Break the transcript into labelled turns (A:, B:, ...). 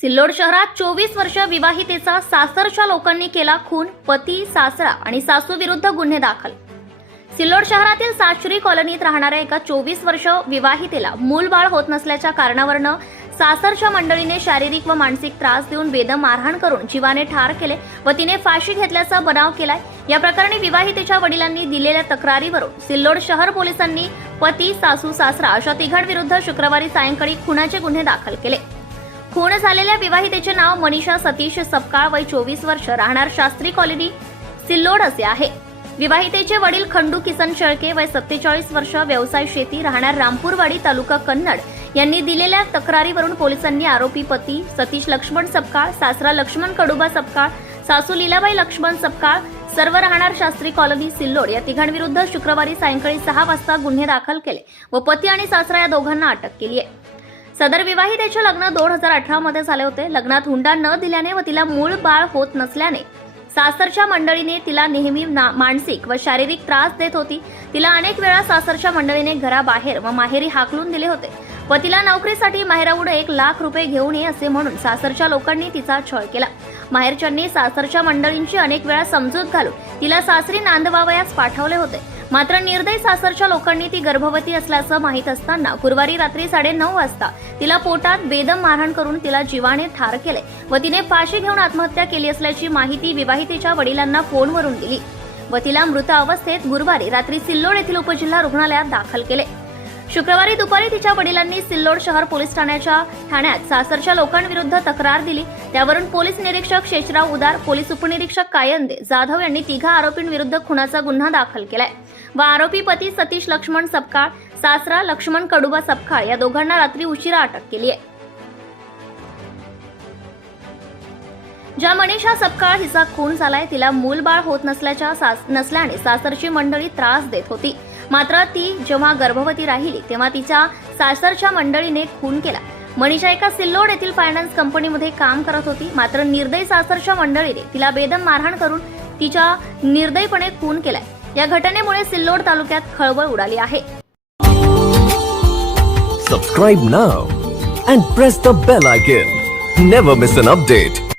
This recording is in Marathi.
A: सिल्लोड शहरात चोवीस वर्ष विवाहितेचा सासरच्या लोकांनी केला खून पती सासरा आणि सासू विरुद्ध गुन्हे दाखल. सिल्लोड शहरातील साश्री कॉलनीत राहणाऱ्या एका चोवीस वर्ष विवाहितेला मूलबाळ होत नसल्याच्या कारणावरनं सासरच्या मंडळीने शारीरिक व मानसिक त्रास देऊन बेदम मारहाण करून जीवाने ठार केले व तिने फाशी घेतल्याचा बनाव केलाय. या प्रकरणी विवाहितेच्या वडिलांनी दिलेल्या तक्रारीवरून सिल्लोड शहर पोलिसांनी पती सासू सासरा अशा तिघांविरुद्ध शुक्रवारी सायंकाळी खुनाचे गुन्हे दाखल केले. खून झालेल्या विवाहितेचे नाव मनीषा सतीश सपकाळ वय चोवीस वर्ष राहणार शास्त्री कॉलनी सिल्लोड असे आहे. विवाहितेचे वडील खंडू किसन शेळके वय सत्तेचाळीस वर्ष व्यवसाय शेती राहणार रामपूरवाडी तालुका कन्नड. यांनी दिलेल्या तक्रारीवरून पोलिसांनी आरोपी पती सतीश लक्ष्मण सपकाळ सासरा लक्ष्मण कडुबा सपकाळ सासू लीलाबाई लक्ष्मण सपकाळ सर्व राहणार शास्त्री कॉलनी सिल्लोड या तिघांविरुद्ध शुक्रवारी सायंकाळी सहा वाजता गुन्हे दाखल केले व पती आणि सासरा या दोघांना अटक केली आहे. सदर विवाहितेचे लग्न दोन हजार अठरा मध्ये झाले होते. लग्नात हुंडा न दिल्याने व तिला मूळ बाळ होत नसल्याने सासरच्या मंडळीने तिला नेहमी ना- मानसिक व शारीरिक त्रास देत होती. तिला अनेक वेळा सासरच्या मंडळीने घराबाहेर व माहेरी हाकलून दिले होते. व तिला नोकरीसाठी माहेरापुढे एक लाख रुपये घेऊन ये असे म्हणून सासरच्या लोकांनी तिचा छळ केला. माहेरच्यांनी सासरच्या मंडळींची अनेक वेळा समजूत घालून तिला सासरी नांदवावयास पाठवले होते. मात्र निर्दय सासरच्या लोकांनी ती गर्भवती असल्याचं माहीत असताना गुरुवारी रात्री साडे नऊ वाजता तिला पोटात बेदम मारहाण करून तिला जीवाने ठार केले व तिने फाशी घेऊन आत्महत्या केली असल्याची माहिती विवाहितेच्या वडिलांना फोनवरून दिली व तिला मृत अवस्थेत गुरुवारी रात्री सिल्लोड येथील उपजिल्हा रुग्णालयात दाखल केले. शुक्रवारी दुपारी तिच्या वडिलांनी सिल्लोड शहर पोलीस ठाण्याच्या ठाण्यात सासरच्या लोकांविरुद्ध तक्रार दिली. त्यावरून पोलीस निरीक्षक शेषराव उदार पोलीस उपनिरीक्षक कायंदे जाधव यांनी तिघा आरोपींविरुद्ध खुनाचा गुन्हा दाखल केलाय. व आरोपी पती सतीश लक्ष्मण सपकाळ सासरा लक्ष्मण कडुबा सपकाळ या दोघांना रात्री उशिरा अटक केली आहे. ज्या मनीषा सपकाळ हिचा खून झालाय तिला मूलबाळ होत नसल्याच्या सास- नसल्याने सासरची मंडळी त्रास देत होती. मात्र ती जेव्हा गर्भवती राहिली तेव्हा तिच्या सासरच्या मंडळीने खून केला. मनीषा एका सिल्लोड येथील फायनान्स कंपनीमध्ये काम करत होती. मात्र निर्दयी सासरच्या मंडळीने तिला बेदम मारहाण करून तिच्या निर्दयीपणे खून केलाय. या घटनेमुळे सिल्लोड तालुक्यात खळबळ उडाली आहे
B: subscribe now and press the bell icon never miss an update